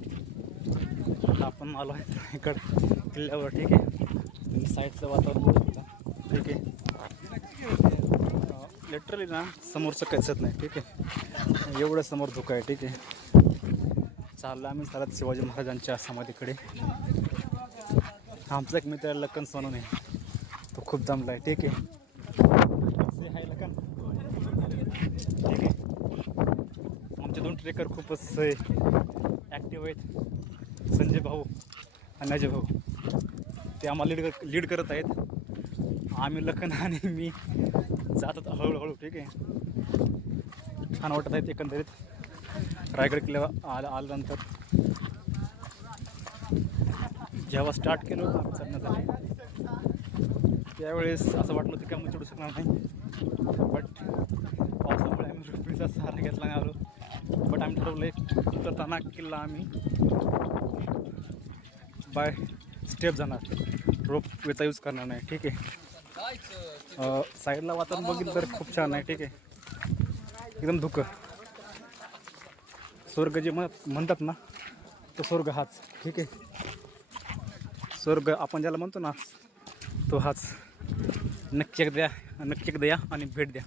आता आपण आलो आहे इकडं किल्ल्यावर. ठीक आहे, साईडचं वातावरण बघू शकता. ठीक आहे, लिटरली ना समोरचं काहीच नाही. ठीक आहे, एवढं समोर धुकं आहे. ठीक आहे, चाललं आम्ही सरत शिवाजी महाराजांच्या समाधीकडे. आमचा एक मित्र लखन सोनून आहे, तो खूप दमला आहे. ठीक आहे, से हाय लखन. ठीक आहे, आमचे 2 ट्रेकर खूपच ॲक्टिव्ह आहेत, संजय भाऊ आणि अजय भाऊ. ते आम्हाला लीड करत आहेत. आम्ही लखन आणि मी जातात हळूहळू. ठीक आहे, छान वाटत आहेत एकंदरीत रायगड किल्ल्यावर आल्यानंतर. जेव्हा स्टार्ट केलं होतं आम्ही चढण्यासाठी, त्यावेळेस असं वाटलं होतं की आम्ही चढू शकणार नाही. बट पावसामुळे आम्ही रुपीचा सहारा घेतला नाही आलो. बट आम्ही ठरवलं आहे उतरताना किल्ला आम्ही बाय स्टेप जाणार, रोप वेचा यूज करणार नाही. ठीक आहे, साईडला वातावरण बघितलं तर खूप छान आहे. ठीक आहे, एकदम धुकं. स्वर्ग जे म्हणतात ना, तो स्वर्ग हाच. ठीक आहे, स्वर्ग आपण ज्याला म्हणतो ना, तो हाच. नक्की एकदा या आणि भेट द्या.